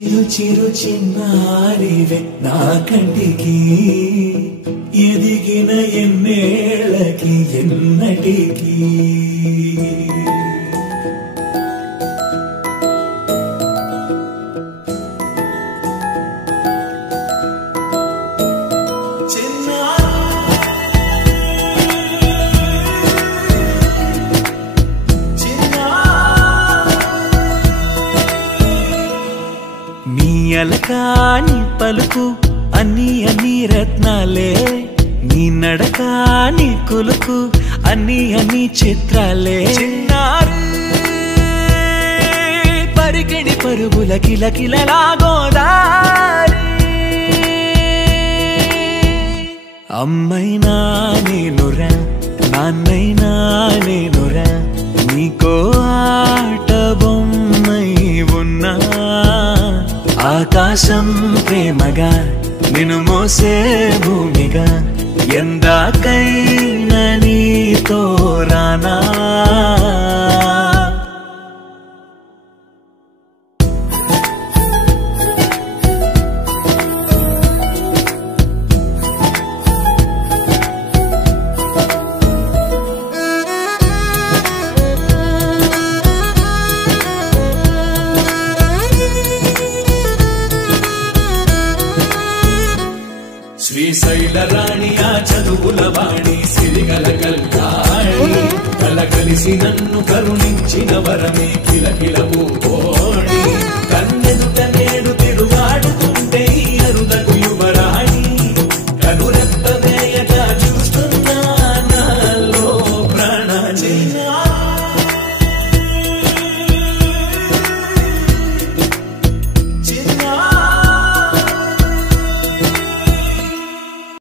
చిరు చిన్నారివే నా కంటికి ఎదిగిన ఎన్నేళ్ళకి ఎన్నటికి అలకాని పలుకు అన్ని అన్ని రత్నాలే నీ నడకాని కులుకు అన్ని అన్ని చిత్రాలే చిన్నారు పరికిణి పరుగుల కిలకిలలాగోదారి అమ్మైనా నేనురా నాన్నైనా నేనురా నీకో ఆట బొమ్మై ఉన్నా ఆకాశం ప్రేమగా నిన్ను మోసే భూమిగా ఎందాకైనా నీతో రానా శ్రీశైల రాణి ఆ చదువుల వాణి సిరిగల కల్కాణి కల కలిసి నన్ను కరుణించిన వరమే కిలకిలవు